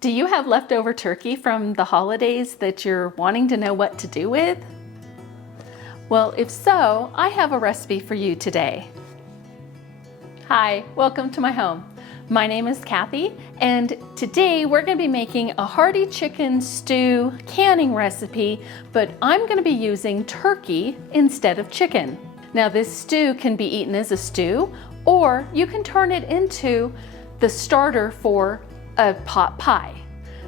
Do you have leftover turkey from the holidays that you're wanting to know what to do with? Well, if so, I have a recipe for you today. Hi, welcome to my home. My name is Kathy, and today we're going to be making a hearty chicken stew canning recipe, but I'm going to be using turkey instead of chicken. Now, this stew can be eaten as a stew, or you can turn it into the starter for a pot pie.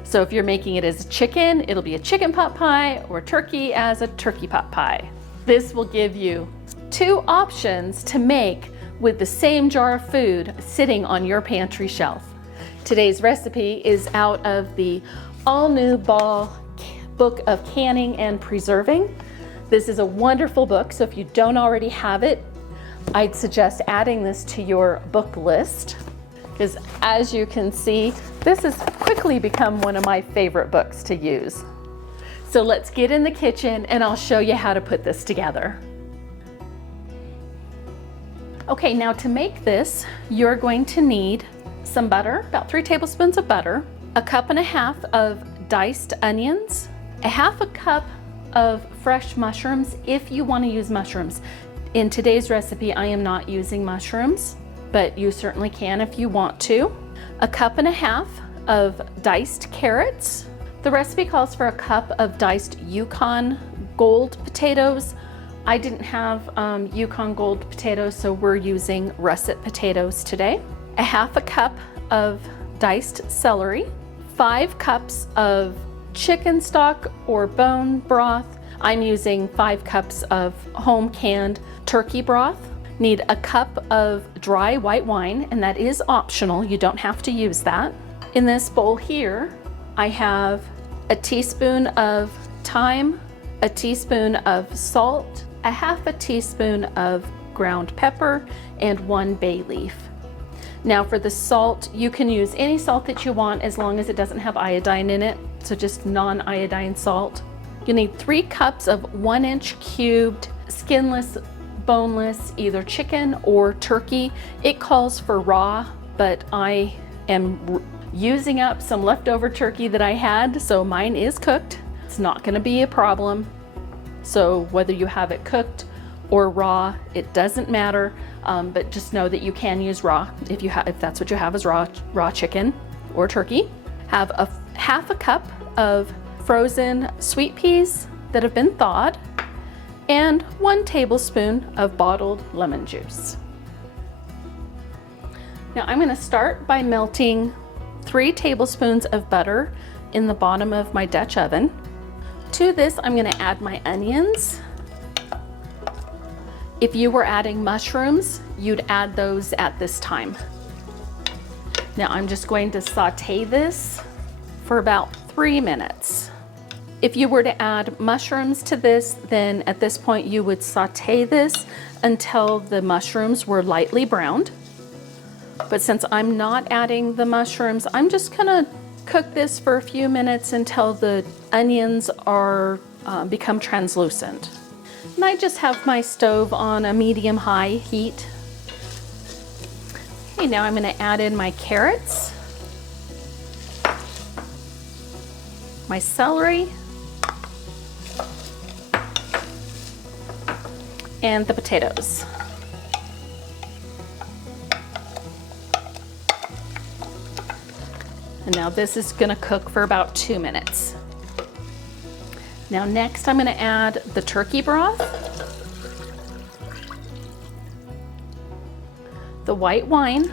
So if you're making it as a chicken, it'll be a chicken pot pie, or turkey as a turkey pot pie. This will give you two options to make with the same jar of food sitting on your pantry shelf. Today's recipe is out of the all-new Ball book of canning and preserving. This is a wonderful book, so if you don't already have it, I'd suggest adding this to your book list, because as you can see, this has quickly become one of my favorite books to use. So let's get in the kitchen and I'll show you how to put this together. Okay, now to make this, you're going to need some butter, about 3 tablespoons of butter, a cup and a half of diced onions, a half a cup of fresh mushrooms if you want to use mushrooms. In today's recipe, I am not using mushrooms, but you certainly can if you want to. A cup and a half of diced carrots. The recipe calls for a cup of diced Yukon gold potatoes. I didn't have Yukon gold potatoes, so we're using Russet potatoes today. A half a cup of diced celery, 5 cups of chicken stock or bone broth. I'm using 5 cups of home canned turkey broth. Need a cup of dry white wine, and that is optional. You don't have to use that. In this bowl here, I have a teaspoon of thyme, a teaspoon of salt, a half a teaspoon of ground pepper, and 1 bay leaf. Now for the salt, you can use any salt that you want as long as it doesn't have iodine in it, so just non-iodine salt. You need 3 cups of 1-inch cubed, skinless, boneless, either chicken or turkey. It calls for raw, but I am using up some leftover turkey that I had, so mine is cooked. It's not going to be a problem. So whether you have it cooked or raw, it doesn't matter, but just know that you can use raw if that's what you have is raw chicken or turkey. Have a half a cup of frozen sweet peas that have been thawed, and 1 tablespoon of bottled lemon juice. Now I'm going to start by melting 3 tablespoons of butter in the bottom of my Dutch oven. To this, I'm going to add my onions. If you were adding mushrooms, you'd add those at this time. Now I'm just going to saute this for about 3 minutes. If you were to add mushrooms to this, then at this point you would saute this until the mushrooms were lightly browned. But since I'm not adding the mushrooms, I'm just gonna cook this for a few minutes until the onions are become translucent. And I just have my stove on a medium-high heat. Okay, now I'm gonna add in my carrots, my celery, and the potatoes. And now this is gonna cook for about 2 minutes. Now next I'm gonna add the turkey broth, the white wine,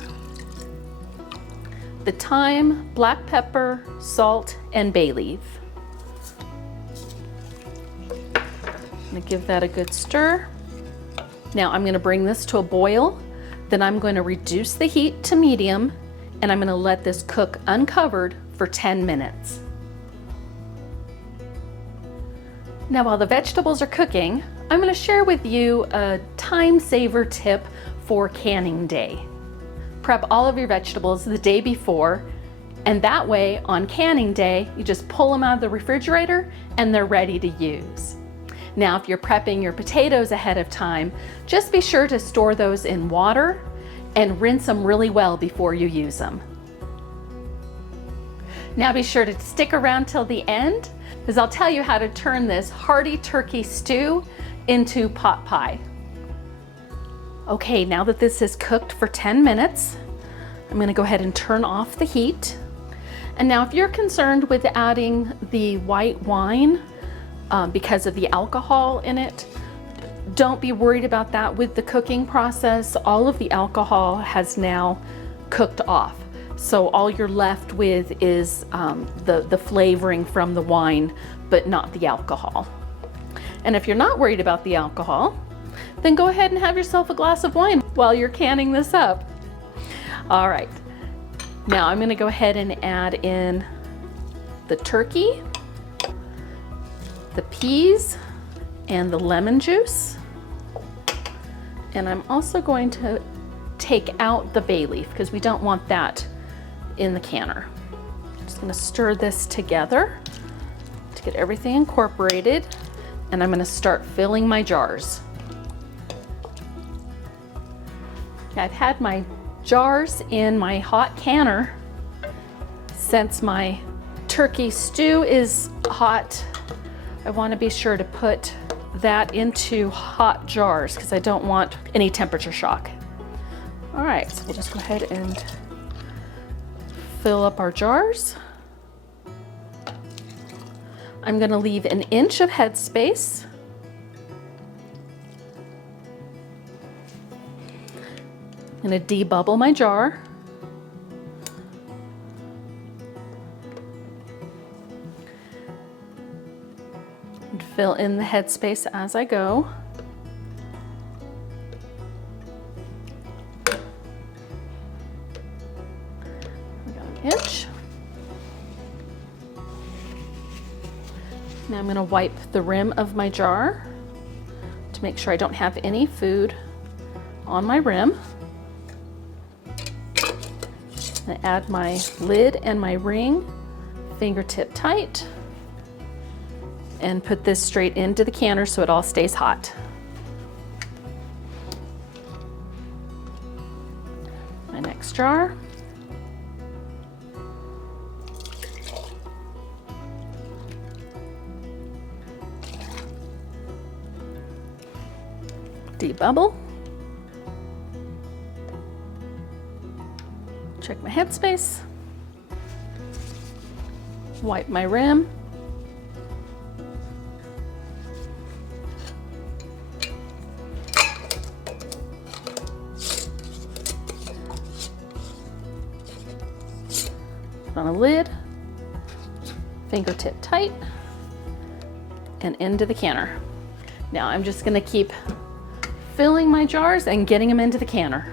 the thyme, black pepper, salt, and bay leaf. I'm gonna give that a good stir. Now I'm gonna bring this to a boil, then I'm going to reduce the heat to medium, and I'm gonna let this cook uncovered for 10 minutes. Now while the vegetables are cooking, I'm gonna share with you a time saver tip for canning day. Prep all of your vegetables the day before, and that way on canning day, you just pull them out of the refrigerator and they're ready to use. Now, if you're prepping your potatoes ahead of time, just be sure to store those in water and rinse them really well before you use them. Now be sure to stick around till the end, because I'll tell you how to turn this hearty turkey stew into pot pie. Okay, now that this is cooked for 10 minutes, I'm gonna go ahead and turn off the heat. And now if you're concerned with adding the white wine because of the alcohol in it, don't be worried about that. With the cooking process, all of the alcohol has now cooked off. So all you're left with is the flavoring from the wine, but not the alcohol. And if you're not worried about the alcohol, then go ahead and have yourself a glass of wine while you're canning this up. All right, now I'm gonna go ahead and add in the turkey, the peas, and the lemon juice. And I'm also going to take out the bay leaf because we don't want that in the canner. I'm just gonna stir this together to get everything incorporated, and I'm gonna start filling my jars. Okay, I've had my jars in my hot canner since my turkey stew is hot. I want to be sure to put that into hot jars because I don't want any temperature shock. All right, so we'll just go ahead and fill up our jars. I'm going to leave an inch of headspace. I'm going to debubble my jar. And fill in the headspace as I go. We got an inch. Now I'm going to wipe the rim of my jar to make sure I don't have any food on my rim. I'm going to add my lid and my ring fingertip tight and put this straight into the canner so it all stays hot. My next jar. Debubble. Check my headspace. Wipe my rim. Put on a lid, fingertip tight, and into the canner. Now I'm just going to keep filling my jars and getting them into the canner.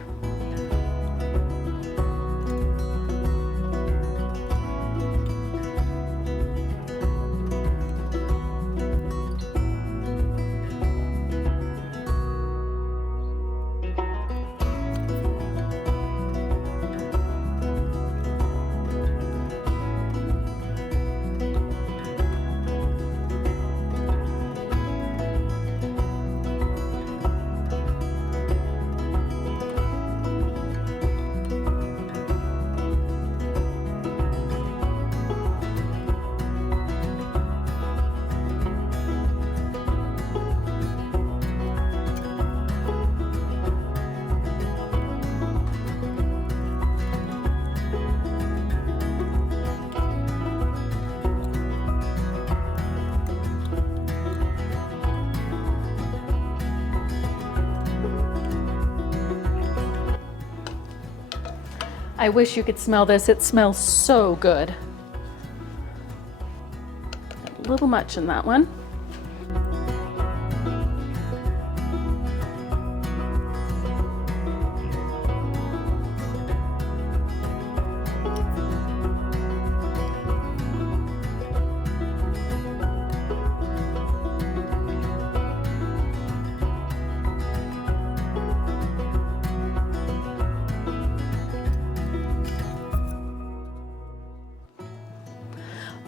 I wish you could smell this. It smells so good. A little much in that one.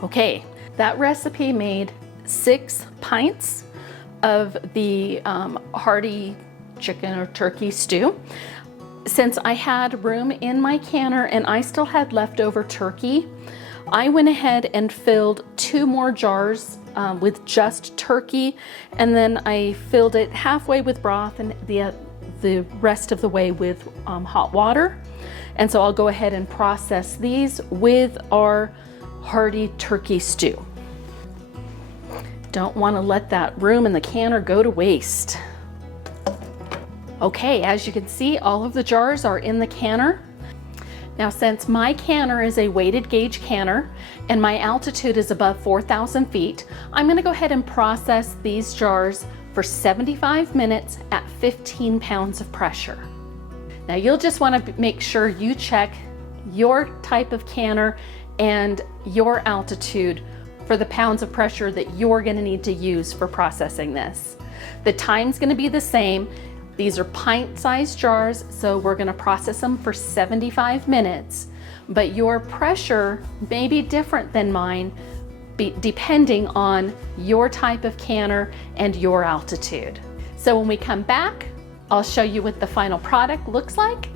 Okay, that recipe made 6 pints of the hearty chicken or turkey stew. Since I had room in my canner and I still had leftover turkey, I went ahead and filled 2 more jars with just turkey, and then I filled it halfway with broth and the rest of the way with hot water. And so I'll go ahead and process these with our Hearty Turkey Stew. Don't want to let that room in the canner go to waste. Okay, as you can see, all of the jars are in the canner. Now, since my canner is a weighted gauge canner and my altitude is above 4,000 feet, I'm going to go ahead and process these jars for 75 minutes at 15 pounds of pressure. Now, you'll just want to make sure you check your type of canner and your altitude for the pounds of pressure that you're going to need to use for processing this. The time's going to be the same. These are pint-sized jars, so we're going to process them for 75 minutes, but your pressure may be different than mine depending on your type of canner and your altitude. So when we come back, I'll show you what the final product looks like,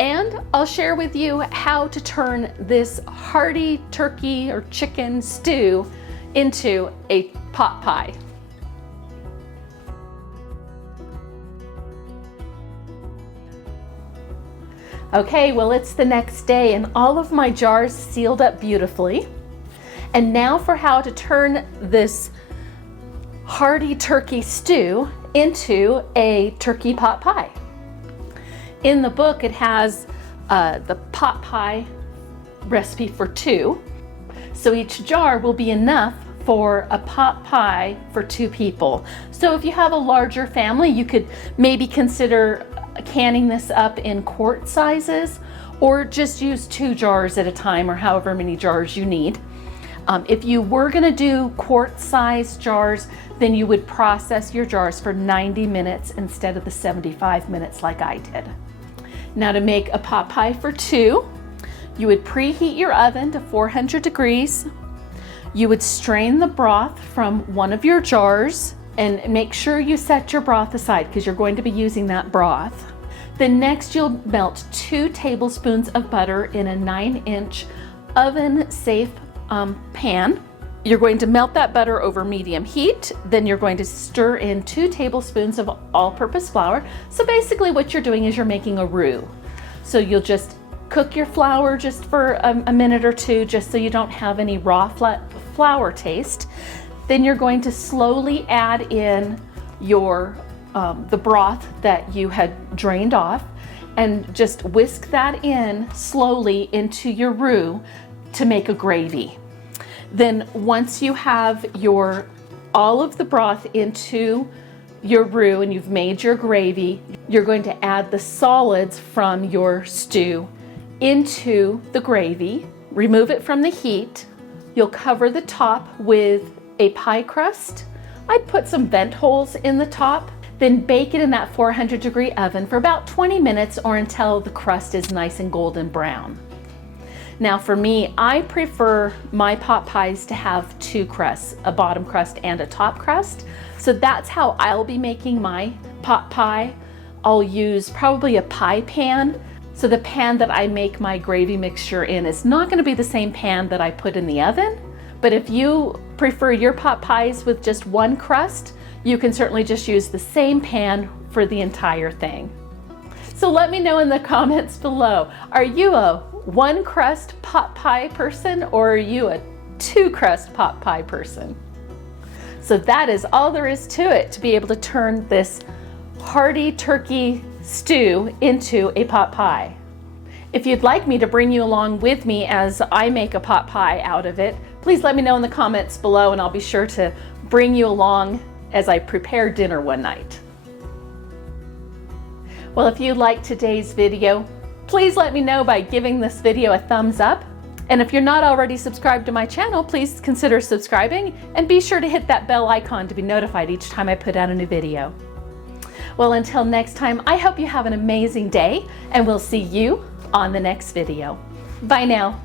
and I'll share with you how to turn this hearty turkey or chicken stew into a pot pie. Okay, well, it's the next day and all of my jars sealed up beautifully. And now for how to turn this hearty turkey stew into a turkey pot pie. In the book, it has the pot pie recipe for 2. So each jar will be enough for a pot pie for 2 people. So if you have a larger family, you could maybe consider canning this up in quart sizes, or just use 2 jars at a time, or however many jars you need. If you were going to do quart size jars, then you would process your jars for 90 minutes instead of the 75 minutes like I did. Now, to make a pot pie for 2, you would preheat your oven to 400 degrees. You would strain the broth from one of your jars and make sure you set your broth aside because you're going to be using that broth. Then next, you'll melt 2 tablespoons of butter in a 9-inch oven-safe pan. You're going to melt that butter over medium heat. Then you're going to stir in 2 tablespoons of all-purpose flour. So basically what you're doing is you're making a roux. So you'll just cook your flour just for a minute or 2, just so you don't have any raw flour taste. Then you're going to slowly add in your the broth that you had drained off, and just whisk that in slowly into your roux to make a gravy. Then once you have all of the broth into your roux and you've made your gravy, you're going to add the solids from your stew into the gravy, remove it from the heat. You'll cover the top with a pie crust. I'd put some vent holes in the top, then bake it in that 400-degree oven for about 20 minutes or until the crust is nice and golden brown. Now for me, I prefer my pot pies to have 2 crusts, a bottom crust and a top crust. So that's how I'll be making my pot pie. I'll use probably a pie pan. So the pan that I make my gravy mixture in is not going to be the same pan that I put in the oven. But if you prefer your pot pies with just 1 crust, you can certainly just use the same pan for the entire thing. So let me know in the comments below, are you a 1 crust pot pie person, or are you a 2 crust pot pie person? So that is all there is to it to be able to turn this hearty turkey stew into a pot pie. If you'd like me to bring you along with me as I make a pot pie out of it, please let me know in the comments below, and I'll be sure to bring you along as I prepare dinner one night. Well, if you liked today's video, please let me know by giving this video a thumbs up. And if you're not already subscribed to my channel, please consider subscribing and be sure to hit that bell icon to be notified each time I put out a new video. Well, until next time, I hope you have an amazing day, and we'll see you on the next video. Bye now.